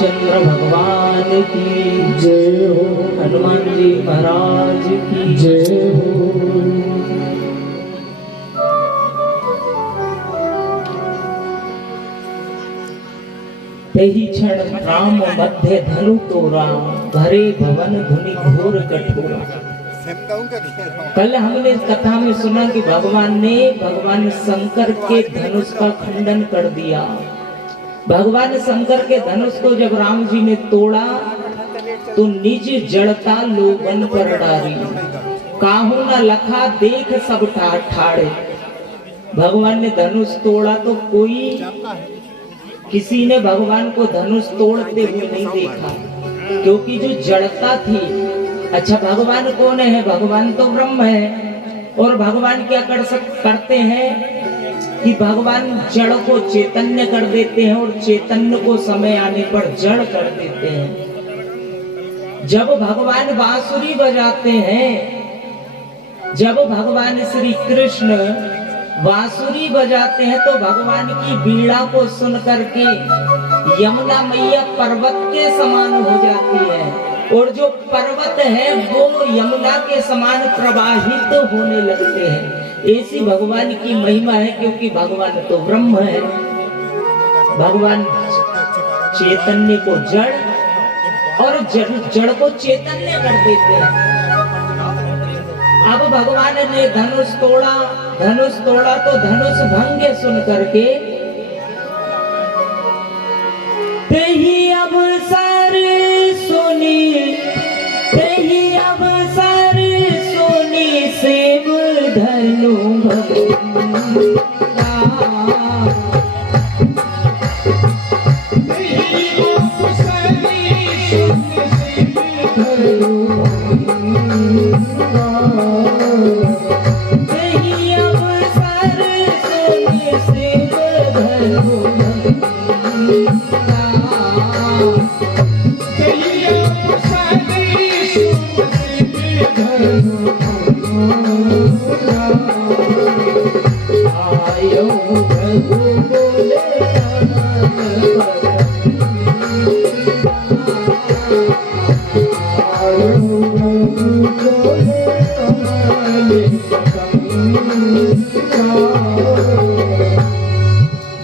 रामचंद्र भगवान की जय हो। हनुमान जी महाराज की जय हो। तेहि क्षण राम मध्य धनु तोरा, धरे भवन धुनि घोर कठोरा। कल हमने कथा में सुना कि भगवान शंकर के धनुष का खंडन कर दिया। भगवान शंकर के धनुष को जब राम जी ने तोड़ा तो निज जड़ता लोगन पर डारी, काहू न लखा देख सब ठाड़े। भगवान ने धनुष तोड़ा तो किसी ने भगवान को धनुष तोड़ते हुए नहीं देखा, क्योंकि जो जड़ता थी। अच्छा, भगवान कौन है? भगवान तो ब्रह्म है। और भगवान क्या करते हैं कि भगवान जड़ को चैतन्य कर देते हैं और चैतन्य को समय आने पर जड़ कर देते हैं। जब भगवान बांसुरी बजाते हैं, जब भगवान श्री कृष्ण बांसुरी बजाते हैं तो भगवान की बीड़ा को सुन करके यमुना मैया पर्वत के समान हो जाती है, और जो पर्वत है वो यमुना के समान प्रवाहित होने लगते हैं। ऐसी भगवान की महिमा है, क्योंकि भगवान तो ब्रह्म है। भगवान चैतन्य को जड़ और जड़ को चैतन्य कर देते हैं। अब भगवान ने धनुष तोड़ा तो धनुष भंगे सुन करके तेहि अवसर सुनी, तेहि अवसर सुनी सेव धनु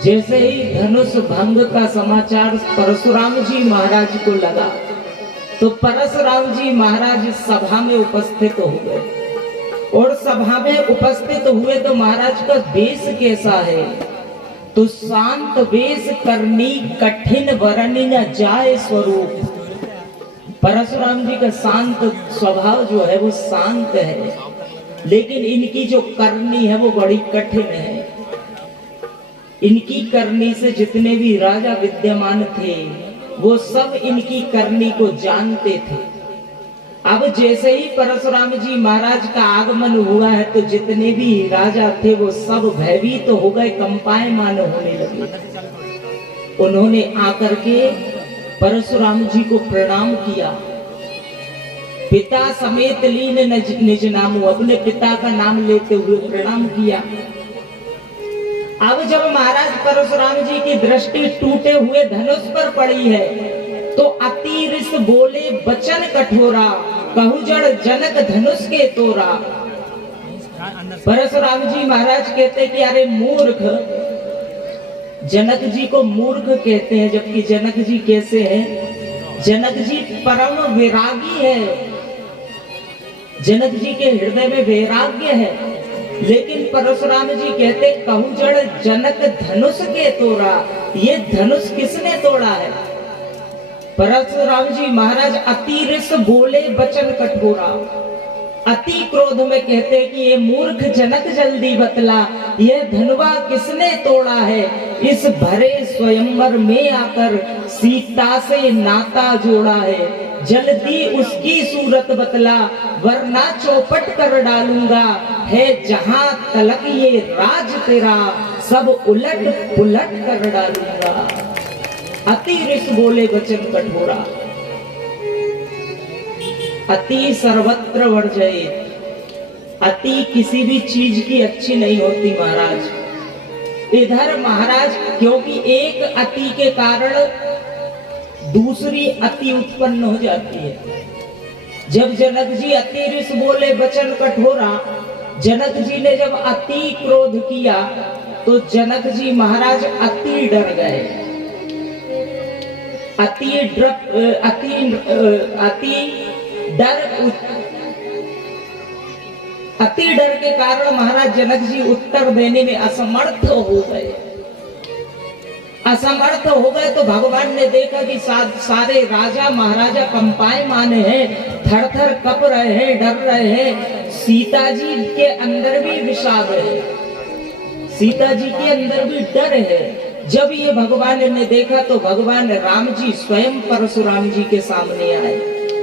जैसे ही धनुष भंग का समाचार परशुराम जी महाराज को लगा तो परशुराम जी महाराज सभा में उपस्थित हो गए। और सभा में उपस्थित हुए तो महाराज का वेश कैसा है? तो शांत वेश करनी कठिन वर्णि न जाए स्वरूप। परशुराम जी का शांत स्वभाव जो है वो शांत है, लेकिन इनकी जो करनी है वो बड़ी कठिन है। इनकी करनी से जितने भी राजा विद्यमान थे वो सब इनकी करनी को जानते थे। अब जैसे ही परशुराम जी महाराज का आगमन हुआ है तो जितने भी राजा थे वो सब भयभीत हो गए, कंपायमान होने लगे। उन्होंने आकर के परशुराम जी को प्रणाम किया। पिता समेत लीन निज नामु, अपने पिता का नाम लेते हुए प्रणाम किया। अब जब महाराज परशुराम जी की दृष्टि टूटे हुए धनुष पर पड़ी है तो अति रिस बोले बचन कठोरा, कहु जड़ जनक धनुष के तोरा। परशुराम जी महाराज कहते कि अरे मूर्ख, जनक जी को मूर्ख कहते हैं, जबकि जनक जी कैसे हैं? जनक जी परम वैरागी है, जनक जी के हृदय में वैराग्य है। लेकिन परशुराम जी कहते कहु जड़ जनक धनुष के तोड़ा, ये धनुष किसने तोड़ा है? परशुराम जी महाराज अति रिस बोले बचन कठोरा, अति क्रोध में कहते कि ये मूर्ख जनक जल्दी बतला, ये धनुआ किसने तोड़ा है? इस भरे स्वयंवर में आकर सीता से नाता जोड़ा है, जल्दी उसकी सूरत बतला वरना चौपट कर डालूंगा। है जहां तलक ये राज तेरा, सब उलट पुलट कर डालूंगा। अति रिस बोले बचन कठोरा, अति सर्वत्र वर्जयेत्। अति किसी भी चीज की अच्छी नहीं होती महाराज। इधर महाराज क्योंकि एक अति के कारण दूसरी अति उत्पन्न हो जाती है। जब जनक जी अति ऋष बोले वचन कठोरा, जनक जी ने जब अति क्रोध किया तो जनक जी महाराज अति डर गए। अति डर के कारण महाराज जनक जी उत्तर देने में असमर्थ हो गए। असमर्थ हो गए तो भगवान ने देखा कि सारे राजा महाराजा कंपायमान हैं, थर थर कप रहे हैं, डर रहे हैं। सीता जी के अंदर भी विषाद है, सीता जी के अंदर भी डर है। जब ये भगवान ने देखा तो भगवान राम जी स्वयं परशुराम जी के सामने आए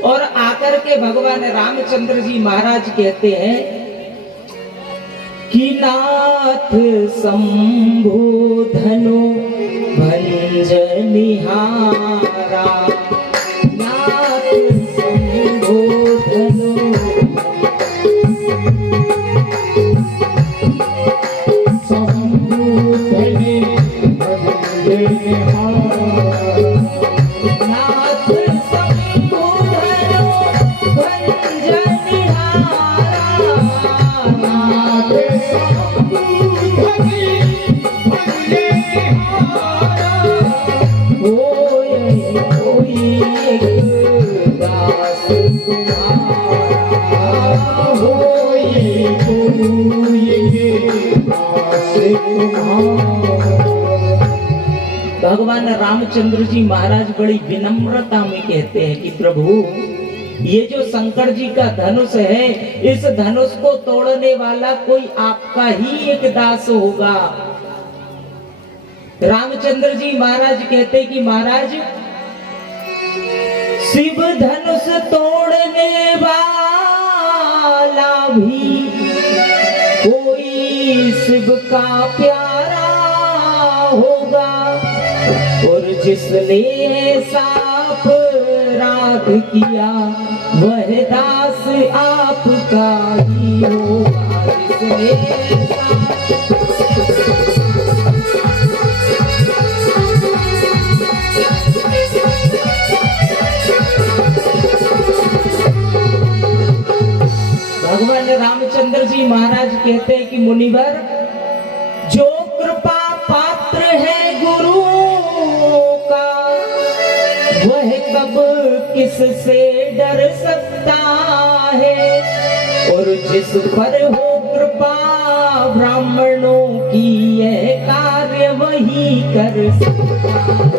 और आकर के भगवान रामचंद्र जी महाराज कहते हैं कि नाथ शंभु धनु भंजनिहारा, नाथ शंभु धनु भगवान रामचंद्र जी महाराज बड़ी विनम्रता में कहते हैं कि प्रभु, ये जो शंकर जी का धनुष है, इस धनुष को तोड़ने वाला कोई आपका ही एक दास होगा। रामचंद्र जी महाराज कहते कि महाराज, शिव धनुष तोड़ने वाला भी कोई शिव का प्यारा होगा, और जिसने साप राध किया वह दास आपका ही होगा। जिसने भगवान रामचंद्र जी महाराज कहते हैं कि मुनिवर, जो कृपा पात्र है गुरु का, वह कब किससे डर सकता है, और जिस पर हो कृपा ब्राह्मणों की यह कार्य वही कर सकता है।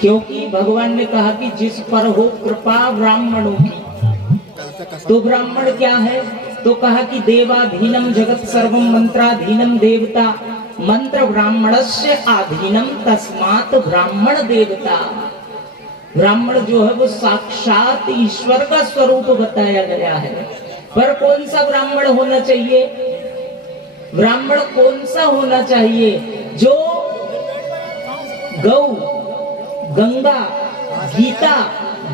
क्योंकि भगवान ने कहा कि जिस पर हो कृपा ब्राह्मणों की, तो ब्राह्मण क्या है? तो कहा कि देवाधीनम जगत सर्वम मंत्राधीनम देवता, मंत्र ब्राह्मणस्य आधीनम तस्मात् ब्राह्मण देवता। ब्राह्मण जो है वो साक्षात ईश्वर का स्वरूप बताया गया है। पर कौन सा ब्राह्मण होना चाहिए? ब्राह्मण कौन सा होना चाहिए? जो गौ, गंगा, गीता,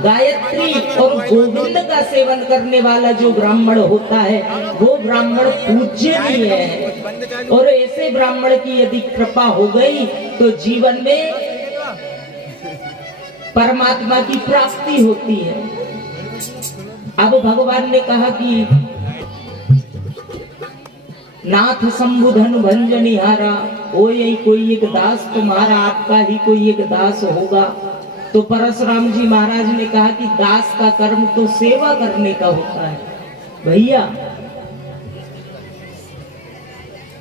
गायत्री और गोविंद का सेवन करने वाला जो ब्राह्मण होता है, वो ब्राह्मण पूज्यनीय है। और ऐसे ब्राह्मण की यदि कृपा हो गई तो जीवन में परमात्मा की प्राप्ति होती है। अब भगवान ने कहा कि नाथ शंभु धनु भंजनिहारा, ओ यही कोई एक दास तुम्हारा, आपका ही कोई एक दास होगा। तो परशुराम जी महाराज ने कहा कि दास का कर्म तो सेवा करने का होता है भैया,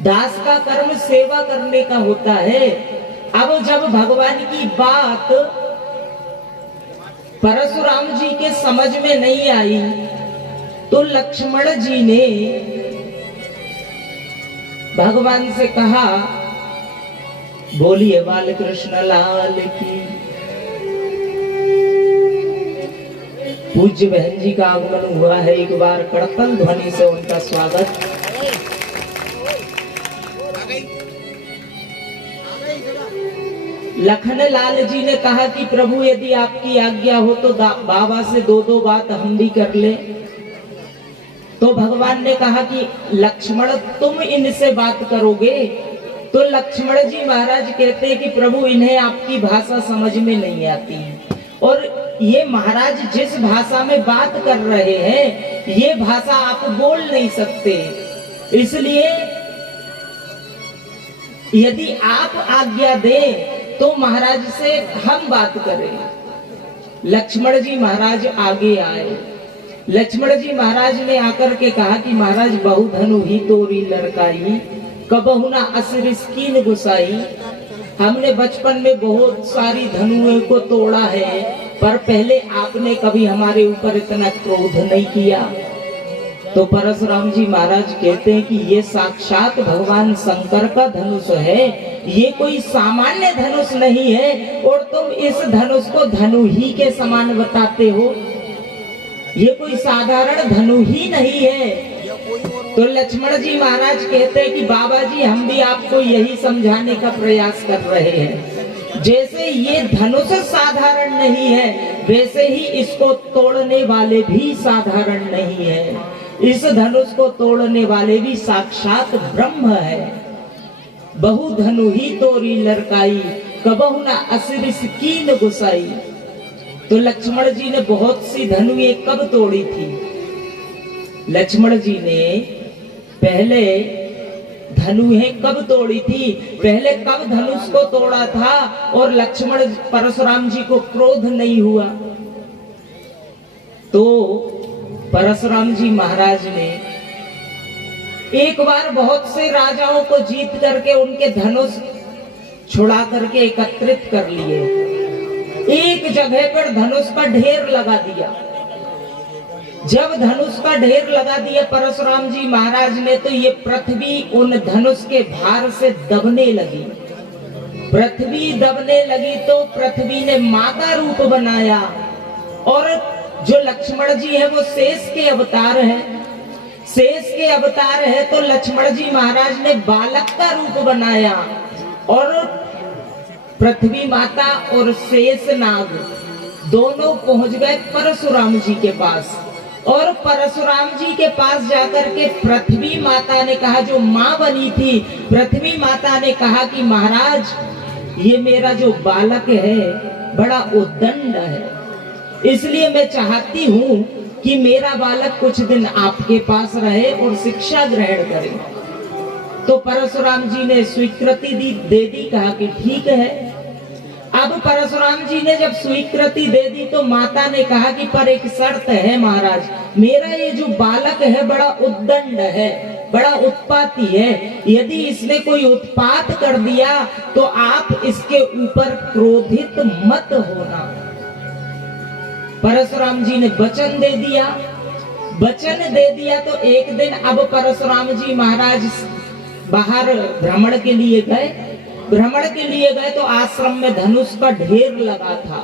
दास का कर्म सेवा करने का होता है। अब जब भगवान की बात परशुराम जी के समझ में नहीं आई तो लक्ष्मण जी ने भगवान से कहा, बोलिए बाल कृष्ण लाल की। पूज्य बहन जी का आगमन हुआ है, एक बार करतल ध्वनि से उनका स्वागत। लखन लाल जी ने कहा कि प्रभु यदि आपकी आज्ञा हो तो बाबा से दो बात हम भी कर ले। तो भगवान ने कहा कि लक्ष्मण तुम इनसे बात करोगे? तो लक्ष्मण जी महाराज कहते हैं कि प्रभु इन्हें आपकी भाषा समझ में नहीं आती, और ये महाराज जिस भाषा में बात कर रहे हैं ये भाषा आप बोल नहीं सकते, इसलिए यदि आप आज्ञा दें तो महाराज से हम बात करें। लक्ष्मण जी महाराज आगे आए। लक्ष्मण जी महाराज ने आकर के कहा कि महाराज बहुधनु ही तोरी लड़काई, कबहु ना असुर कीन गुसाई। हमने बचपन में बहुत सारी धनुओं को तोड़ा है, पर पहले आपने कभी हमारे ऊपर इतना क्रोध नहीं किया। तो परशुराम जी महाराज कहते हैं कि ये साक्षात भगवान शंकर का धनुष है, ये कोई सामान्य धनुष नहीं है, और तुम इस धनुष को धनु ही के समान बताते हो, ये कोई साधारण धनु ही नहीं है। तो लक्ष्मण जी महाराज कहते हैं कि बाबा जी हम भी आपको यही समझाने का प्रयास कर रहे हैं, जैसे ये धनुष साधारण नहीं है वैसे ही इसको तोड़ने वाले भी साधारण नहीं है। इस धनुष को तोड़ने वाले भी साक्षात ब्रह्म है। बहु धनु ही तोरी लड़काई, कबहु ना असुर कीन गुसाई। तो लक्ष्मण जी ने बहुत सी धनुएं कब तोड़ी थी? लक्ष्मण जी ने पहले धनुएं कब तोड़ी थी? पहले कब धनुष को तोड़ा था और लक्ष्मण परशुराम जी को क्रोध नहीं हुआ? तो परशुराम जी महाराज ने एक बार बहुत से राजाओं को जीत करके उनके धनुष छुड़ा करके एकत्रित कर लिए, एक जगह पर धनुष का ढेर लगा दिया। जब धनुष का ढेर लगा दिया परशुराम जी महाराज ने, तो ये पृथ्वी उन धनुष के भार से दबने लगी। पृथ्वी दबने लगी तो पृथ्वी ने मां का रूप बनाया, और जो लक्ष्मण जी है वो शेष के अवतार है। शेष के अवतार है तो लक्ष्मण जी महाराज ने बालक का रूप बनाया, और पृथ्वी माता और शेष नाग दोनों पहुंच गए परशुराम जी के पास। और परशुराम जी के पास जाकर के पृथ्वी माता ने कहा, जो मां बनी थी पृथ्वी माता ने कहा कि महाराज ये मेरा जो बालक है बड़ा उद्दंड है, इसलिए मैं चाहती हूँ कि मेरा बालक कुछ दिन आपके पास रहे और शिक्षा ग्रहण करे। तो परशुराम जी ने स्वीकृति दे दी, कहा कि ठीक है। अब परशुराम जी ने जब स्वीकृति दे दी तो माता ने कहा कि पर एक शर्त है महाराज, मेरा ये जो बालक है बड़ा उद्दंड है, बड़ा उत्पाती है, यदि इसने कोई उत्पात कर दिया तो आप इसके ऊपर क्रोधित मत होना। परशुराम जी ने वचन दे दिया। वचन दे दिया तो एक दिन अब परशुराम जी महाराज बाहर भ्रमण के लिए गए। भ्रमण के लिए गए तो आश्रम में धनुष का ढेर लगा था।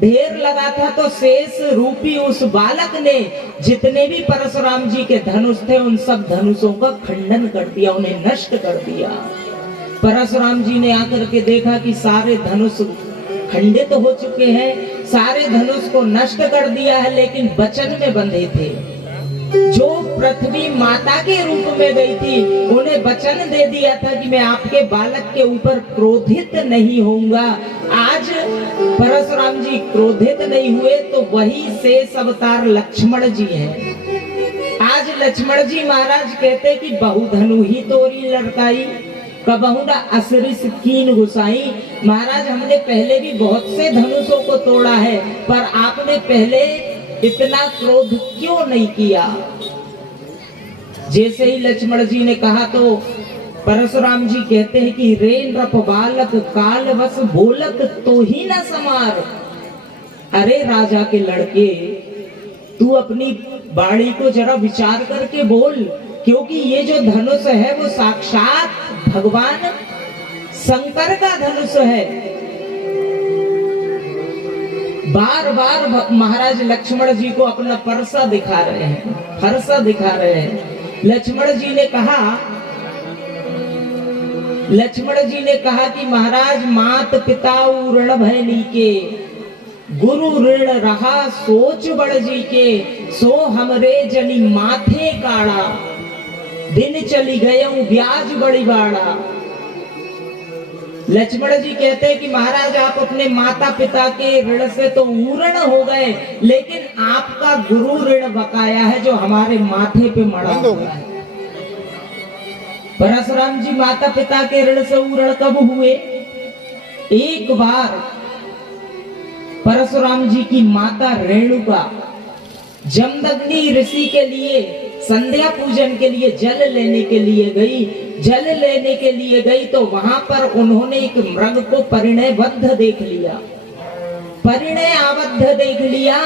ढेर लगा था तो शेष रूपी उस बालक ने जितने भी परशुराम जी के धनुष थे उन सब धनुषों का खंडन कर दिया, उन्हें नष्ट कर दिया। परशुराम जी ने आकर के देखा कि सारे धनुष खंडित हो चुके हैं, सारे धनुष को नष्ट कर दिया है, लेकिन वचन में बंधे थे। जो पृथ्वी माता के रूप में गई थी उन्हें वचन दे दिया था कि मैं आपके बालक के ऊपर क्रोधित नहीं होऊंगा। आज परशुराम जी क्रोधित नहीं हुए तो वही शेष अवतार लक्ष्मण जी हैं। आज लक्ष्मण जी महाराज कहते कि बहुधनु ही तोरी लड़काई, कबहु ना असुर कीन गुसाई। महाराज हमने पहले भी बहुत से धनुषों को तोड़ा है, पर आपने पहले इतना क्रोध क्यों नहीं किया? जैसे ही लक्ष्मण जी ने कहा तो परशुराम जी कहते हैं कि रे नृप बालक काल वश बोलक तो ही न समार। अरे राजा के लड़के, तू अपनी बाणी को जरा विचार करके बोल, क्योंकि ये जो धनुष है वो साक्षात भगवान शंकर का धनुष है। बार बार महाराज लक्ष्मण जी को अपना परसा दिखा रहे हैं, फरसा दिखा रहे हैं। लक्ष्मण जी ने कहा कि महाराज मात पिता ऋण भय लीके, गुरु ऋण रहा सोच बड़ जी के, सो हमरे जनी माथे काड़ा, दिन चली गयऊ ब्याज बड़ी बाड़ा। लक्ष्मण जी कहते हैं कि महाराज आप अपने माता पिता के ऋण से तो ऊरण हो गए, लेकिन आपका गुरु ऋण बकाया है जो हमारे माथे पे मड़ा हुआ है। परशुराम जी माता पिता के ऋण से ऊरण कब हुए? एक बार परशुराम जी की माता रेणुका जमदग्नि ऋषि के लिए संध्या पूजन के लिए जल लेने के लिए गई। जल लेने के लिए गई तो वहां पर उन्होंने एक मृग को परिणयबद्ध देख लिया। परिणय आबद्ध देख लिया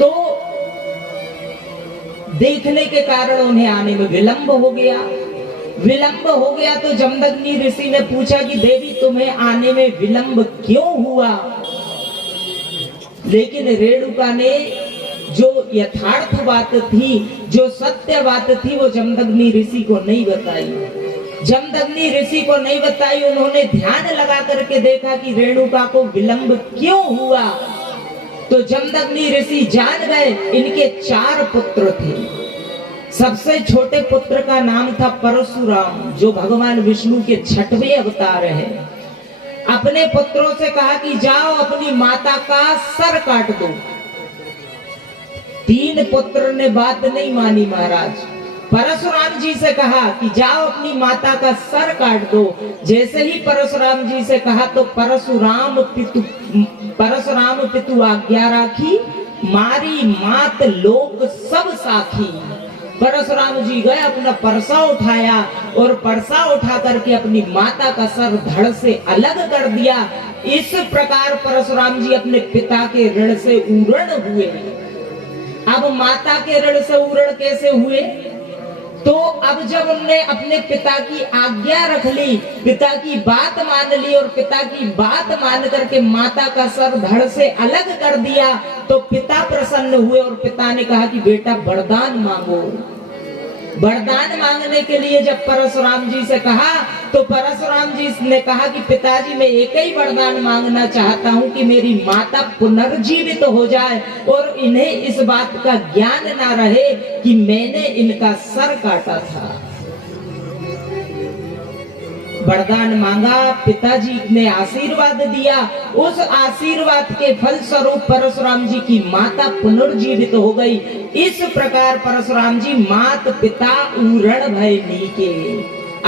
तो देखने के कारण उन्हें आने में विलंब हो गया। विलंब हो गया तो जमदग्नि ऋषि ने पूछा कि देवी तुम्हें आने में विलंब क्यों हुआ? लेकिन रेणुका ने जो यथार्थ बात थी, जो सत्य बात थी, वो जमदग्नि ऋषि को नहीं बताई। जमदग्नि ऋषि को नहीं बताई। उन्होंने ध्यान लगा करके देखा कि रेणुका को विलंब क्यों हुआ। तो जमदग्नि ऋषि जान गए इनके 4 पुत्र थे। सबसे छोटे पुत्र का नाम था परशुराम, जो भगवान विष्णु के 6वें अवतार हैं। अपने पुत्रों से कहा कि जाओ अपनी माता का सर काट दो। 3 पुत्र ने बात नहीं मानी महाराज। परशुराम जी से कहा कि जाओ अपनी माता का सर काट दो। जैसे ही परशुराम जी से कहा तो परशुराम पितु आज्ञा राखी, मारी मात लोक सब साखी। परशुराम जी गए, अपना परसा उठाया और परसा उठा करके अपनी माता का सर धड़ से अलग कर दिया। इस प्रकार परशुराम जी अपने पिता के ऋण से ऊरण हुए। अब माता के ऋण से ऊरण कैसे हुए? तो अब जब उनने अपने पिता की आज्ञा रख ली, पिता की बात मान ली और पिता की बात मान करके माता का सर धड़ से अलग कर दिया, तो पिता प्रसन्न हुए और पिता ने कहा कि बेटा वरदान मांगो। वरदान मांगने के लिए जब परशुराम जी से कहा तो परशुराम जी ने कहा कि पिताजी मैं एक ही वरदान मांगना चाहता हूं कि मेरी माता पुनर्जीवित हो जाए और इन्हें इस बात का ज्ञान ना रहे कि मैंने इनका सर काटा था। वरदान मांगा, पिताजी ने आशीर्वाद दिया। उस आशीर्वाद के फल स्वरूप परशुराम जी की माता पुनर्जीवित हो गई। इस प्रकार परशुराम जी मात पिता ऊरण भय नीके,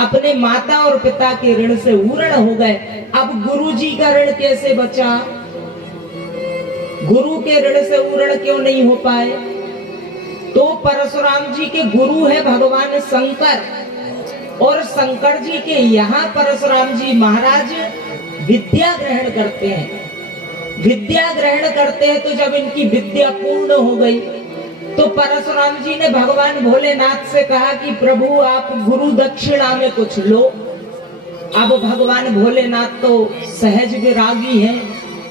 अपने माता और पिता के ऋण से ऊरण हो गए। अब गुरु जी का ऋण कैसे बचा? गुरु के ऋण से ऊरण क्यों नहीं हो पाए? तो परशुराम जी के गुरु है भगवान शंकर, और शंकर जी के यहाँ परशुराम जी महाराज विद्या ग्रहण करते हैं। विद्या ग्रहण करते हैं तो जब इनकी विद्या पूर्ण हो गई तो परशुराम जी ने भगवान भोलेनाथ से कहा कि प्रभु आप गुरु दक्षिणा में कुछ लो। अब भगवान भोलेनाथ तो सहज विरागी हैं,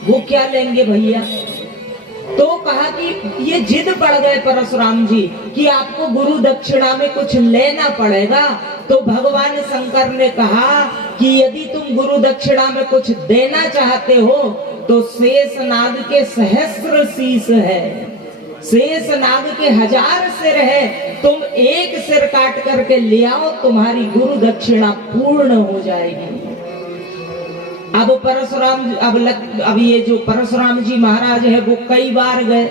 वो क्या लेंगे भैया? तो कहा कि ये जिद पड़ गए परशुराम जी कि आपको गुरु दक्षिणा में कुछ लेना पड़ेगा। तो भगवान शंकर ने कहा कि यदि तुम गुरु दक्षिणा में कुछ देना चाहते हो तो शेषनाग के सहस्र शीश है, शेषनाग के 1000 सिर है, तुम एक सिर काट करके ले आओ, तुम्हारी गुरु दक्षिणा पूर्ण हो जाएगी। अब परशुराम अब ये जो परशुराम जी महाराज है वो कई बार गए,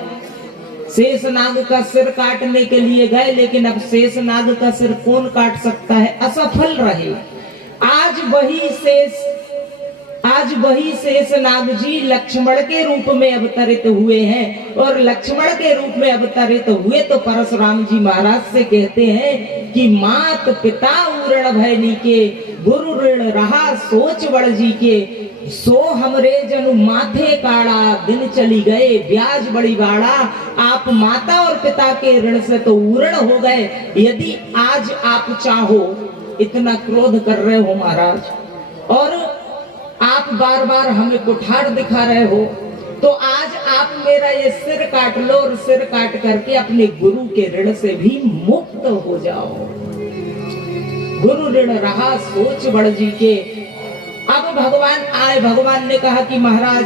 शेषनाग का सिर काटने के लिए गए, लेकिन अब शेषनाग का सिर कौन काट सकता है? असफल रहे। आज वही शेषनाग जी लक्ष्मण के रूप में अवतरित हुए हैं, और लक्ष्मण के रूप में अवतरित हुए तो परशुराम जी महाराज से कहते हैं कि मात पिता ऊरण भय नीके, गुरु ऋण रहा सोच बड़ जी के, सो हमरे जनु माथे काड़ा, दिन चली गए ब्याज बड़ी बाड़ा। आप माता और पिता के ऋण से तो ऊरण हो गए। यदि आज आप चाहो, इतना क्रोध कर रहे हो महाराज और आप बार बार हमें कुठार दिखा रहे हो, तो आज आप मेरा ये सिर काट लो और सिर काट करके अपने गुरु के ऋण से भी मुक्त हो जाओ। गुरु ऋण रहा सोच बड़ जी के। अब भगवान आए, भगवान ने कहा कि महाराज,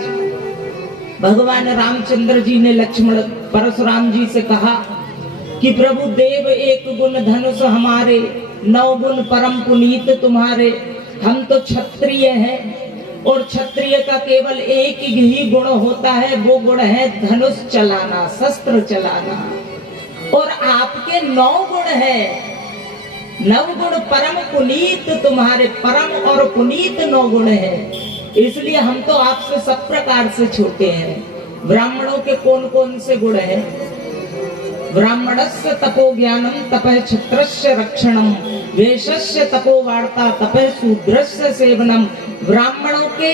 भगवान रामचंद्र जी ने लक्ष्मण परशुराम जी से कहा कि प्रभु देव एक गुण धनुष हमारे, 9 गुण परम पुनीत तुम्हारे। हम तो क्षत्रिय हैं और क्षत्रिय का केवल एक ही गुण होता है, वो गुण है धनुष चलाना, शस्त्र चलाना। और आपके 9 गुण है, 9 गुण परम पुनीत तुम्हारे, परम और पुनीत 9 गुण है। इसलिए हम तो आपसे सब प्रकार से छोटे हैं। ब्राह्मणों के कौन कौन से गुण हैं? ब्राह्मणस्य तपो ज्ञानम तपः क्षत्रस्य रक्षणम, वैश्यस्य तपो वार्ता तपः शूद्रस्य सेवनम। ब्राह्मणों के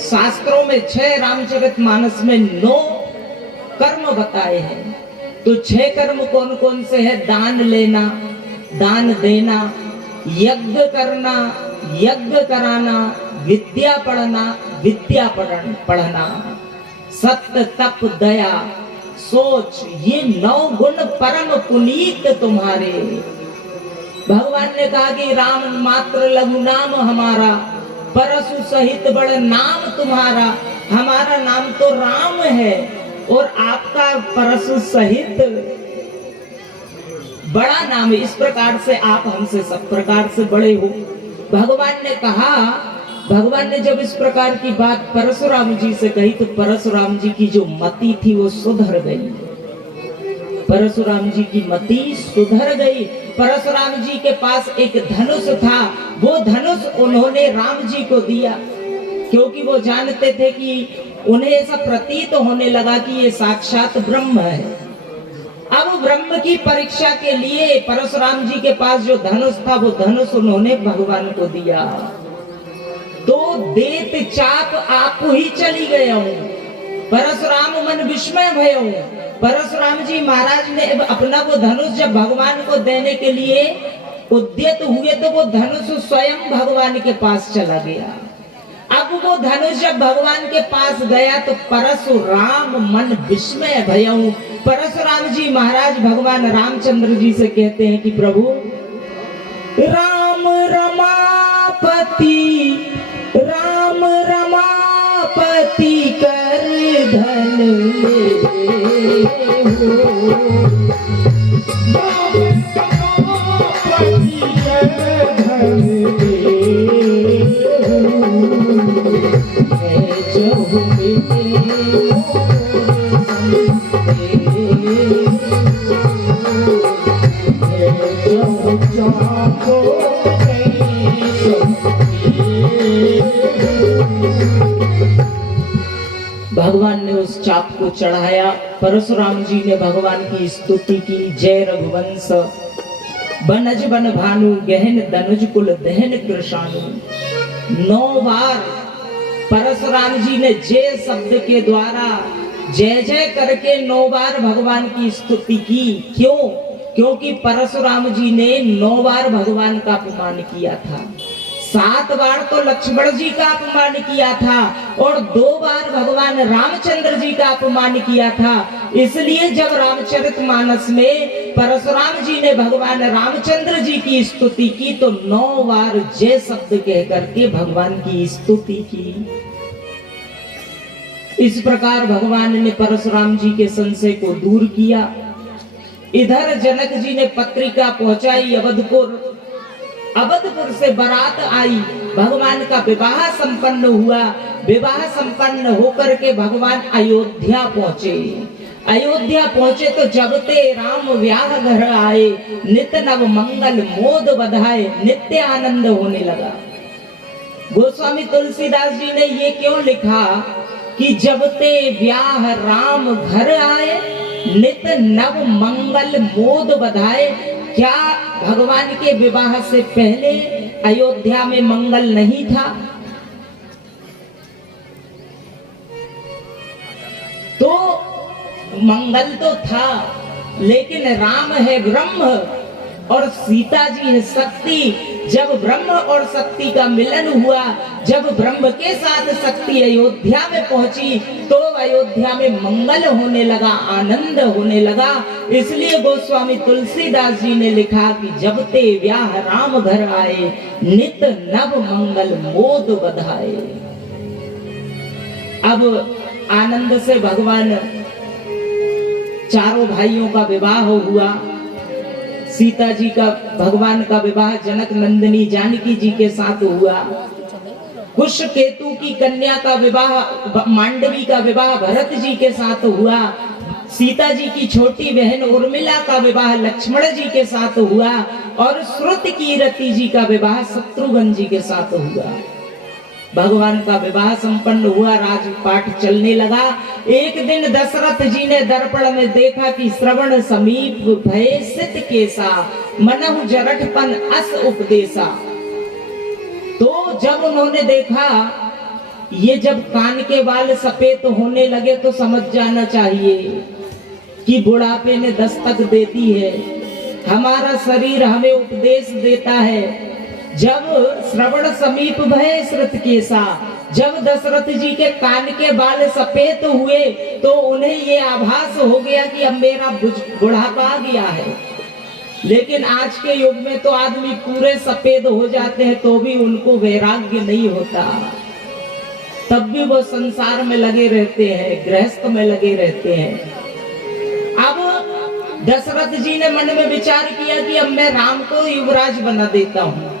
शास्त्रों में 6, रामचरितमानस में 9 कर्म बताए हैं। तो 6 कर्म कौन कौन से है? दान लेना, दान देना, यज्ञ करना, यज्ञ कराना, विद्या पढ़ना, विद्या पढ़ना, सत्य तप दया सोच, ये 9 गुण परम पुनीत तुम्हारे। भगवान ने कहा कि राम मात्र लघु नाम हमारा, परशु सहित बड़ नाम तुम्हारा। हमारा नाम तो राम है और आपका परशु सहित बड़ा नाम है। इस प्रकार से आप हमसे सब प्रकार से बड़े हो। भगवान ने कहा, भगवान ने जब इस प्रकार की बात परशुराम जी से कही तो परशुराम जी की जो मति थी वो सुधर गई। परशुराम जी की मति सुधर गई। परशुराम जी के पास एक धनुष था, वो धनुष उन्होंने राम जी को दिया, क्योंकि वो जानते थे कि उन्हें ऐसा प्रतीत होने लगा कि ये साक्षात ब्रह्म है। अब ब्रह्म की परीक्षा के लिए परशुराम जी के पास जो धनुष था वो धनुष उन्होंने भगवान को दिया। तो देत चाप आप ही चली गए हूँ, परशुराम मन विस्मय भय हूँ। परशुराम जी महाराज ने अपना वो धनुष जब भगवान को देने के लिए उद्यत हुए तो वो धनुष स्वयं भगवान के पास चला गया। अब वो धनुष जब भगवान के पास गया तो परशुराम मन विस्मय भय हूँ। परशुराम जी महाराज भगवान रामचंद्र जी से कहते हैं कि प्रभु राम रमापति, राम रमापति कर धन ले हो, राम रमापति कर धन ले हो, जो भगवान ने उस चाप को चढ़ाया। परशुराम जी ने भगवान की स्तुति की। जय रघुवंश बनज बन भानु, गहन दनुज कुल दहन कृषाणु। 9 बार परशुराम जी ने जय शब्द के द्वारा जय जय करके 9 बार भगवान की स्तुति की। क्यों? क्योंकि परशुराम जी ने 9 बार भगवान का अपमान किया था। 7 बार तो लक्ष्मण जी का अपमान किया था और 2 बार भगवान रामचंद्र जी का अपमान किया था। इसलिए जब रामचरितमानस में परशुराम जी ने भगवान रामचंद्र जी की स्तुति की तो 9 बार जय शब्द कह करके भगवान की स्तुति की। इस प्रकार भगवान ने परशुराम जी के संशय को दूर किया। इधर जनक जी ने पत्रिका पहुंचाई अवधपुर। अवधपुर से बारात आई, भगवान का विवाह संपन्न हुआ। विवाह संपन्न होकर के भगवान अयोध्या पहुंचे। अयोध्या पहुंचे तो जब ते राम व्याह घर आए, नित नव मंगल मोद बधाए, नित्य आनंद होने लगा। गोस्वामी तुलसीदास जी ने ये क्यों लिखा कि जब ते व्याह राम घर आए, नित नव मंगल मोद बधाए। क्या भगवान के विवाह से पहले अयोध्या में मंगल नहीं था? तो मंगल तो था, लेकिन राम है ब्रह्म और सीता जी है शक्ति। जब ब्रह्म और शक्ति का मिलन हुआ, जब ब्रह्म के साथ शक्ति अयोध्या में पहुंची तो अयोध्या में मंगल होने लगा, आनंद होने लगा। इसलिए गोस्वामी तुलसीदास जी ने लिखा कि जब ते व्याह राम घर आए, नित नव मंगल मोद बधाए। अब आनंद से भगवान चारों भाइयों का विवाह हुआ। सीता जी का भगवान का विवाह जनक नंदिनी जानकी जी के साथ हुआ। कुश केतु की कन्या का विवाह मांडवी का विवाह भरत जी के साथ हुआ। सीता जी की छोटी बहन उर्मिला का विवाह लक्ष्मण जी के साथ हुआ और श्रुत कीरति जी का विवाह शत्रुघ्न जी के साथ हुआ। भगवान का विवाह संपन्न हुआ, राजपाट चलने लगा। एक दिन दशरथ जी ने दर्पण में देखा कि श्रवण समीप भयसित केसा मनहु जरठपन अस उपदेशा। तो जब उन्होंने देखा ये जब कान के बाल सफेद होने लगे तो समझ जाना चाहिए कि बुढ़ापे ने दस्तक देती है, हमारा शरीर हमें उपदेश देता है। जब श्रवण समीप भय श्रुत केसा, जब दशरथ जी के कान के बाल सफेद हुए तो उन्हें ये आभास हो गया कि अब मेरा बुढ़ापा आ गया है। लेकिन आज के युग में तो आदमी पूरे सफेद हो जाते हैं तो भी उनको वैराग्य नहीं होता, तब भी वो संसार में लगे रहते हैं, गृहस्थ में लगे रहते हैं। अब दशरथ जी ने मन में विचार किया कि अब मैं राम को युवराज बना देता हूँ।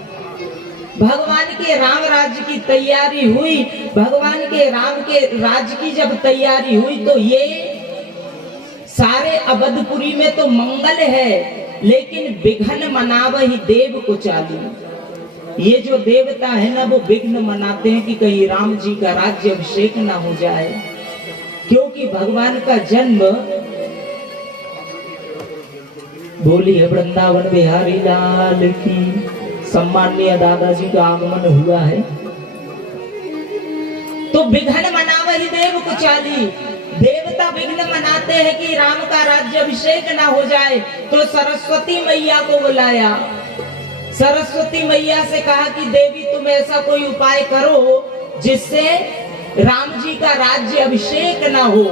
भगवान के राम राज्य की तैयारी हुई। भगवान के राम के राज्य की जब तैयारी हुई तो ये सारे अवधपुरी में तो मंगल है, लेकिन विघ्न मनावहि देव को चाली। ये जो देवता है ना वो विघ्न मनाते हैं कि कहीं राम जी का राज्य अभिषेक ना हो जाए, क्योंकि भगवान का जन्म बोलिए वृंदावन बिहारी लाल की, सम्माननीय दादाजी का आगमन हुआ है। तो विघ्न मनावहि देव को चाली, देवता विघ्न मनाते हैं कि राम का राज्य अभिषेक ना हो जाए। तो सरस्वती मैया को बुलाया। सरस्वती मैया से कहा कि देवी तुम ऐसा कोई उपाय करो जिससे राम जी का राज्य अभिषेक ना हो।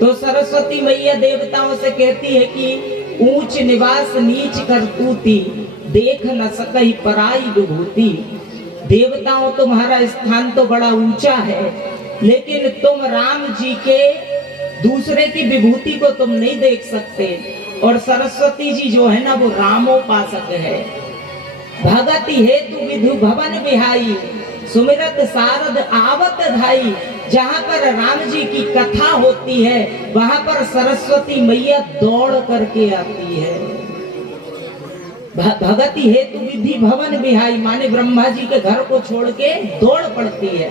तो सरस्वती मैया देवताओं से कहती है कि ऊंच निवास नीच करतूती, देख न सकई पराई विभूति। देवताओं तुम्हारा स्थान तो बड़ा ऊंचा है, लेकिन तुम राम जी के दूसरे की विभूति को तुम नहीं देख सकते। और सरस्वती जी जो है ना वो रामोपासक है। भगति हेतु विधु भवन बिहाई, सुमिरत सारद आवत धाई। जहाँ पर राम जी की कथा होती है वहां पर सरस्वती मैया दौड़ करके आती है। भगति हेतु विधि भवन बिहाई माने ब्रह्मा जी के घर को छोड़ के दौड़ पड़ती है।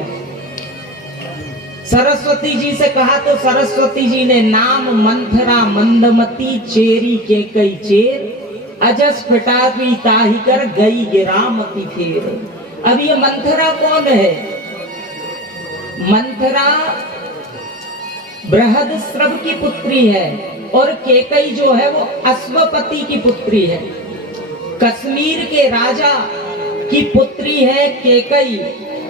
सरस्वती जी से कहा तो सरस्वती जी ने नाम मंथरा मंदमती चेरी के कई चेर, अजस पिटावी ताही कर गई गिरामती फेर। अब ये मंथरा कौन है? मंथरा बृहदस्रव की पुत्री है और केकई जो है वो अश्वपति की पुत्री है। कश्मीर के राजा की पुत्री है केकई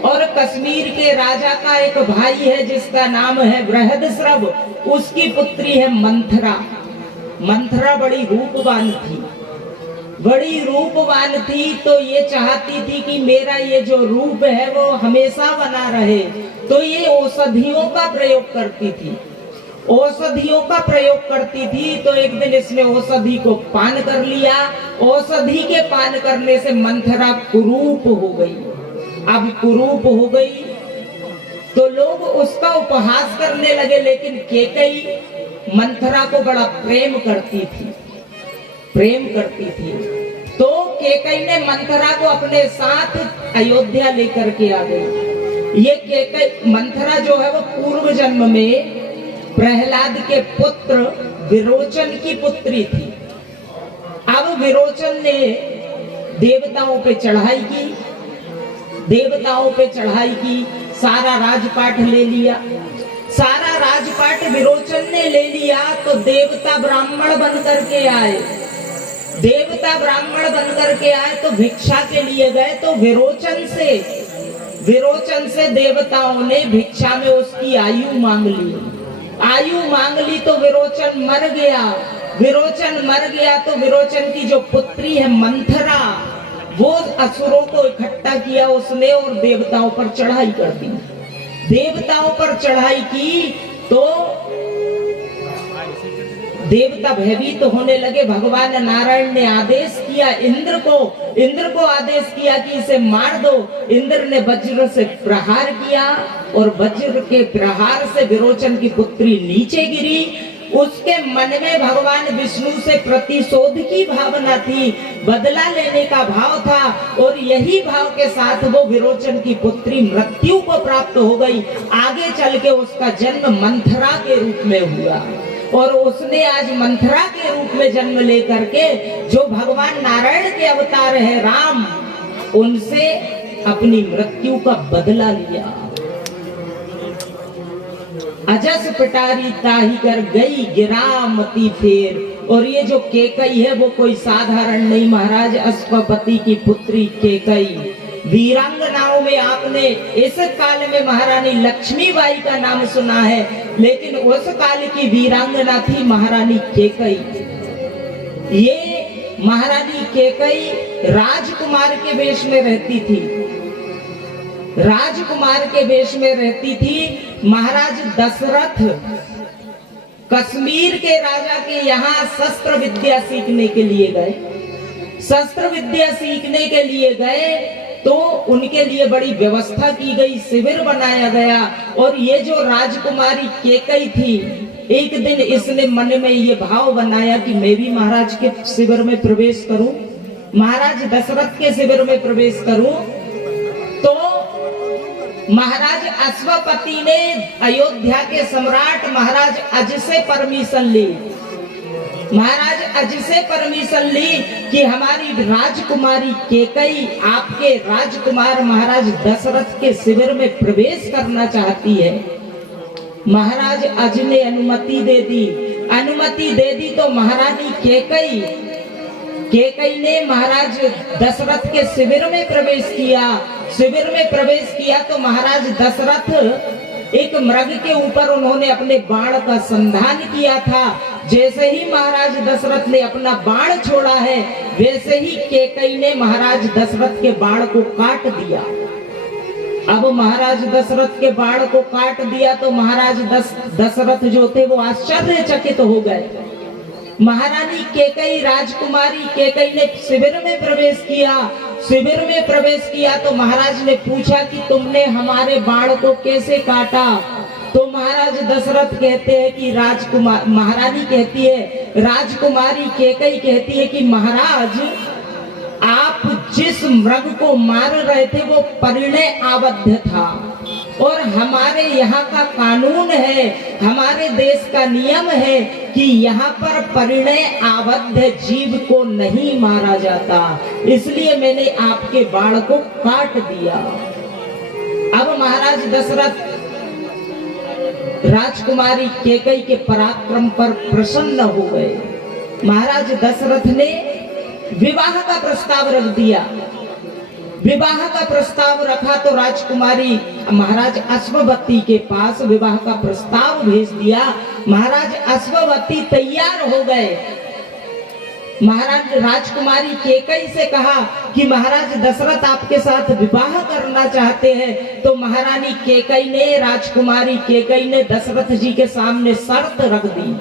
और कश्मीर के राजा का एक भाई है जिसका नाम है बृहदस्रव, उसकी पुत्री है मंथरा। मंथरा बड़ी रूपवान थी, बड़ी रूपवान थी। तो ये चाहती थी कि मेरा ये जो रूप है वो हमेशा बना रहे, तो ये औषधियों का प्रयोग करती थी। औषधियों का प्रयोग करती थी। तो एक दिन इसने औषधि को पान कर लिया। औषधि के पान करने से मंथरा कुरूप हो गई। अब कुरूप हो गई तो लोग उसका उपहास करने लगे, लेकिन केकई मंथरा को बड़ा प्रेम करती थी, प्रेम करती थी। तो केकई ने मंथरा को अपने साथ अयोध्या लेकर के आ गई। ये केकई मंथरा जो है वो पूर्व जन्म में प्रहलाद के पुत्र विरोचन की पुत्री थी। अब विरोचन ने देवताओं पे चढ़ाई की, देवताओं पे चढ़ाई की, सारा राजपाट ले लिया। सारा राजपाट विरोचन ने ले लिया। तो देवता ब्राह्मण बन करके आए। देवता ब्राह्मण बन करके आए तो भिक्षा के लिए गए। तो विरोचन से देवताओं ने भिक्षा में उसकी आयु मांग ली। आयु मांग ली तो विरोचन मर गया। विरोचन मर गया तो विरोचन की जो पुत्री है मंथरा, वो असुरों को इकट्ठा किया उसने और देवताओं पर चढ़ाई कर दी। देवताओं पर चढ़ाई की तो देवता भयभीत होने लगे। भगवान नारायण ने आदेश किया इंद्र को आदेश किया कि इसे मार दो। इंद्र ने वज्र से प्रहार किया और वज्र के प्रहार से विरोचन की पुत्री नीचे गिरी। उसके मन में भगवान विष्णु से प्रतिशोध की भावना थी, बदला लेने का भाव था, और यही भाव के साथ वो विरोचन की पुत्री मृत्यु को प्राप्त हो गई। आगे चल के उसका जन्म मंथरा के रूप में हुआ, और उसने आज मंथरा के रूप में जन्म लेकर के जो भगवान नारायण के अवतार है राम, उनसे अपनी मृत्यु का बदला लिया। अजस पिटारी ताही कर गई गिरामती फेर। और ये जो केकई है वो कोई साधारण नहीं, महाराज अश्वपति की पुत्री केकई। वीरांगनाओं में आपने इस काल में महारानी लक्ष्मीबाई का नाम सुना है, लेकिन उस काल की वीरांगना थी महारानी केकई। ये महारानी केकई राजकुमार के वेश में रहती थी, राजकुमार के वेश में रहती थी। महाराज दशरथ कश्मीर के राजा के यहाँ शस्त्र विद्या सीखने के लिए गए। शस्त्र विद्या सीखने के लिए गए तो उनके लिए बड़ी व्यवस्था की गई, शिविर बनाया गया। और ये जो राजकुमारी केकई थी, एक दिन इसने मन में ये भाव बनाया कि मैं भी महाराज के शिविर में प्रवेश करूं, महाराज दशरथ के शिविर में प्रवेश करूं। तो महाराज अश्वपति ने अयोध्या के सम्राट महाराज अज से परमिशन ली। महाराज अज से परमिशन ली कि हमारी राजकुमारी केकई आपके राजकुमार महाराज दशरथ के शिविर में प्रवेश करना चाहती है। महाराज अज ने अनुमति दे दी। अनुमति दे दी तो महारानी केकई ने महाराज दशरथ के शिविर में प्रवेश किया। शिविर में प्रवेश किया तो महाराज दशरथ एक मृग के ऊपर उन्होंने अपने बाण का संधान किया था। जैसे ही महाराज दशरथ ने अपना बाण छोड़ा है, वैसे ही केकई ने महाराज दशरथ के बाण को काट दिया। अब महाराज दशरथ के बाण को काट दिया तो महाराज दशरथ जो थे वो आश्चर्यचकित हो गए। महारानी केकई राजकुमारी केकई ने शिविर में प्रवेश किया। शिविर में प्रवेश किया तो महाराज ने पूछा कि तुमने हमारे बाण को कैसे काटा? तो महाराज दशरथ कहते हैं कि महारानी कहती है, राजकुमारी केकई कहती है कि महाराज आप जिस मृग को मार रहे थे वो परिणय आबद्ध था, और हमारे यहाँ का कानून है, हमारे देश का नियम है कि यहाँ पर परिणय आबद्ध जीव को नहीं मारा जाता, इसलिए मैंने आपके बाण को काट दिया। अब महाराज दशरथ राजकुमारी केकई के पराक्रम पर प्रसन्न हो गए। महाराज दशरथ ने विवाह का प्रस्ताव रख दिया। विवाह का प्रस्ताव रखा तो राजकुमारी महाराज अश्वपति के पास विवाह का प्रस्ताव भेज दिया। महाराज अश्वपति तैयार हो गए। महाराज राजकुमारी केकई से कहा कि महाराज दशरथ आपके साथ विवाह करना चाहते हैं। तो महारानी केकई ने राजकुमारी केकई ने दशरथ जी के सामने शर्त रख दी,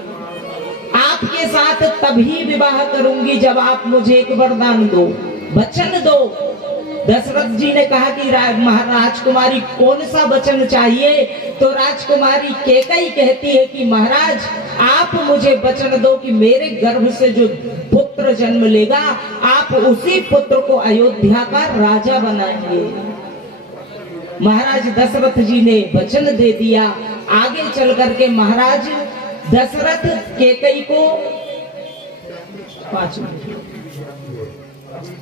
आपके साथ तभी विवाह करूंगी जब आप मुझे एक वरदान दो, वचन दो। दशरथ जी ने कहा कि राजकुमारी कौन सा वचन चाहिए? तो राजकुमारी केकई कहती है कि महाराज आप मुझे वचन दो कि मेरे गर्भ से जो पुत्र जन्म लेगा आप उसी पुत्र को अयोध्या का राजा बनाएंगे। महाराज दशरथ जी ने वचन दे दिया। आगे चल करके महाराज दशरथ केकई को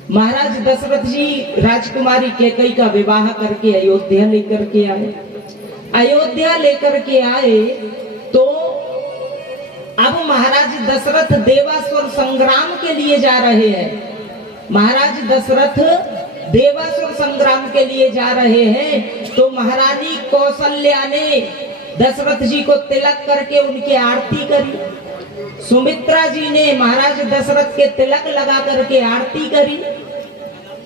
महाराज दशरथ जी राजकुमारी केकई का विवाह करके अयोध्या लेकर के आए। अयोध्या लेकर के आए तो अब महाराज दशरथ देवासुर संग्राम के लिए जा रहे हैं। महाराज दशरथ देवासुर संग्राम के लिए जा रहे हैं तो महारानी कौशल्या ने दशरथ जी को तिलक करके उनकी आरती करी। सुमित्रा जी ने महाराज दशरथ के तिलक लगा करके आरती करी।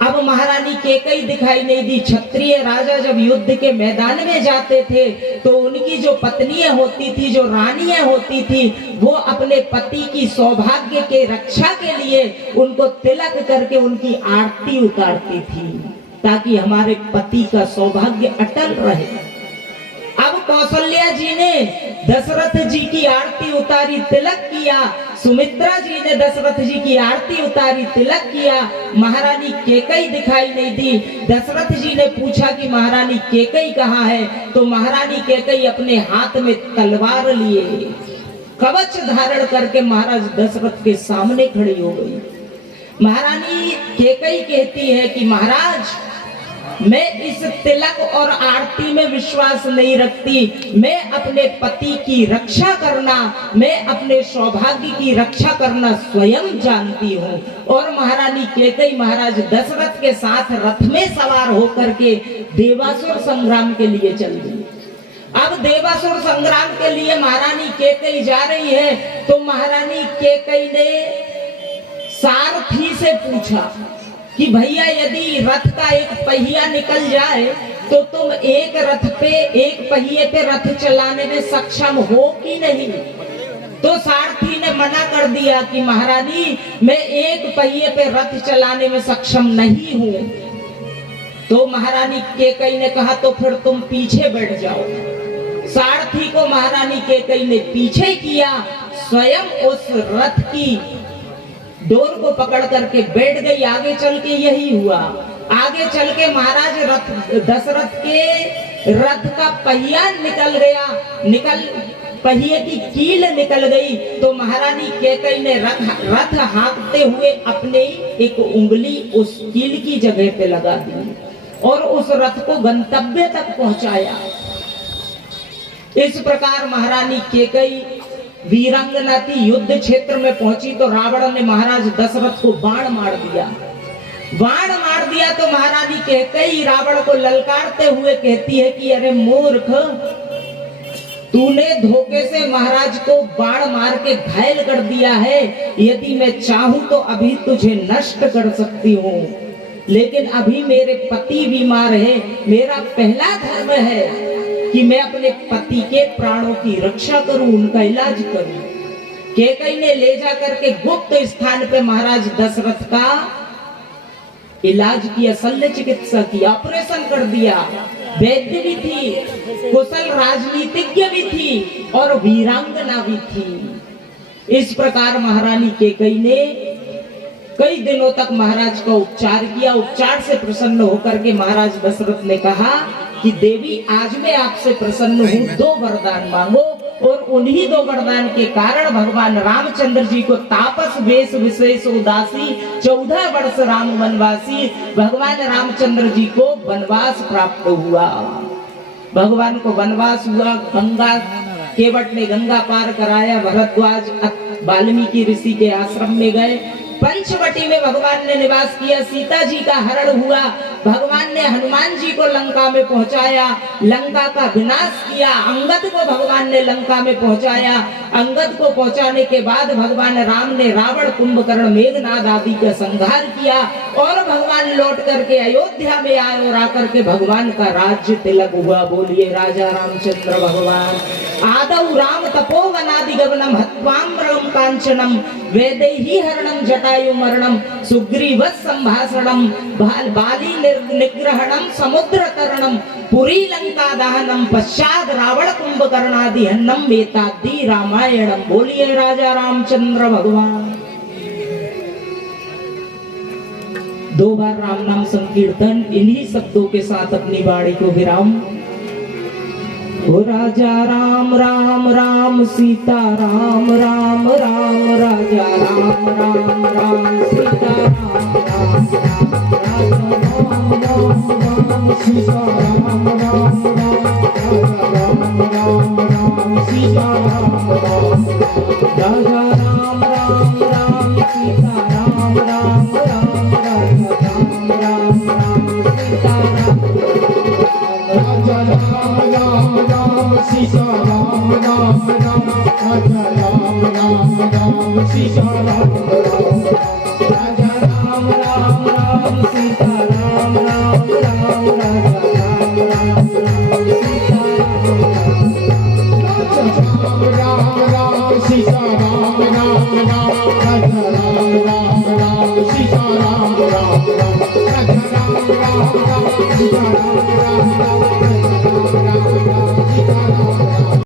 अब महारानी केकई दिखाई नहीं दी। क्षत्रिय राजा जब युद्ध के मैदान में जाते थे तो उनकी जो पत्नियां होती थी, जो रानियां होती थी, वो अपने पति की सौभाग्य के रक्षा के लिए उनको तिलक करके उनकी आरती उतारती थी ताकि हमारे पति का सौभाग्य अटल रहे। अब कौशल्या जी ने दशरथ जी की आरती उतारी, तिलक किया। सुमित्रा जी ने दशरथ जी की आरती उतारी, तिलक किया। महारानी केकई दिखाई नहीं दी। दशरथ जी ने पूछा कि महारानी केकई कहाँ है, तो महारानी केकई अपने हाथ में तलवार लिए कवच धारण करके महाराज दशरथ के सामने खड़ी हो गई। महारानी केकई कहती है कि महाराज, मैं इस तिलक और आरती में विश्वास नहीं रखती। मैं अपने पति की रक्षा करना, मैं अपने सौभाग्य की रक्षा करना स्वयं जानती हूँ। और महारानी केकई महाराज दशरथ के साथ रथ में सवार होकर के देवासुर संग्राम के लिए चल गई। अब देवासुर संग्राम के लिए महारानी केकई जा रही है तो महारानी केकई ने सारथी से पूछा कि भैया, यदि रथ का एक पहिया निकल जाए तो तुम एक रथ पे, एक पहिए पे रथ चलाने में सक्षम हो कि नहीं? तो सारथी ने मना कर दिया कि महारानी, मैं एक पहिए पे रथ चलाने में सक्षम नहीं हूँ। तो महारानी केकई ने कहा तो फिर तुम पीछे बैठ जाओ। सारथी को महारानी केकई ने पीछे किया, स्वयं उस रथ की डोर को पकड़ करके बैठ गई। आगे चल के यही हुआ। आगे चल के महाराज दशरथ के रथ का पहिया निकल गया, पहिए की कील निकल गई। तो महारानी केकई ने रथ हाँकते हुए अपने एक उंगली उस कील की जगह पे लगा दी और उस रथ को गंतव्य तक पहुंचाया। इस प्रकार महारानी केकई वीरांगना थी, युद्ध क्षेत्र में पहुंची तो रावण ने महाराज दशरथ को बाण मार दिया। बाण मार दिया तो महारानी केकई रावण को ललकारते हुए कहती है कि अरे मूर्ख, तूने धोखे से महाराज को बाण मार के घायल कर दिया है। यदि मैं चाहूं तो अभी तुझे नष्ट कर सकती हूँ, लेकिन अभी मेरे पति बीमार है। मेरा पहला धर्म है कि मैं अपने पति के प्राणों की रक्षा करूं, उनका इलाज करूं। केकई ने ले जा करके गुप्त स्थान पे महाराज दशरथ का इलाज किया, शल्य चिकित्सा की, ऑपरेशन कर दिया। वैद्य भी थी, कुशल राजनीतिज्ञ भी थी और वीरांगना भी थी। इस प्रकार महारानी केकई ने कई दिनों तक महाराज का उपचार किया। उपचार से प्रसन्न होकर के महाराज दशरथ ने कहा कि देवी, आज मैं आपसे प्रसन्न हूँ, 2 वरदान मांगो। और उन्हीं 2 वरदान के कारण भगवान रामचंद्र जी को तापस वेश विशेष उदासी 14 वर्ष राम वनवासी, भगवान रामचंद्र जी को वनवास प्राप्त हुआ। भगवान को वनवास हुआ। गंगा केवट ने गंगा पार कराया। भरद्वाज वाल्मीकि ऋषि के आश्रम में गए। पंचवटी में भगवान ने निवास किया। सीता जी का हरण हुआ। भगवान ने हनुमान जी को लंका में पहुंचाया, लंका का विनाश किया। अंगद को भगवान ने लंका में पहुंचाया। अंगद को पहुंचाने के बाद भगवान राम ने रावण, कुंभकर्ण, मेघनाद आदि का संहार किया और भगवान लौट करके अयोध्या में आए और आकर के भगवान का राज्य तिलक हुआ। बोलिए राजा रामचंद्र भगवान। आदौ राम तपोवनादि गमनम हत्वाम्रम कांचनम वेदैहि हरणम जटायु मरणम सुग्रीवत् संभाषणम बाली निग्रहणम समुद्र तरणम पुरी लंका दहनम पश्चात रावण कुंभकर्णादि हन्नम एतादि रामायणम। बोलिए राजा रामचंद्र भगवान। 2 बार राम नाम संकीर्तन। इन्हीं शब्दों के साथ अपनी वाणी को विराम। ओ राजा राम राम राम सीता राम राम राम, राजा राम राम राम सीता राम राम राम, राजा राम राम राम सीता राम राम राम, राजा राम राम राम सीता राम राम, राजा राम राम राम सीता राम राम राम, राजा राम राम राम सीता राम, राजा राम राम राम सीता राम राम राम, राजा राम राम राम सीता राम राम, राजा राम राम राम सीता राम राम राम राम राम राम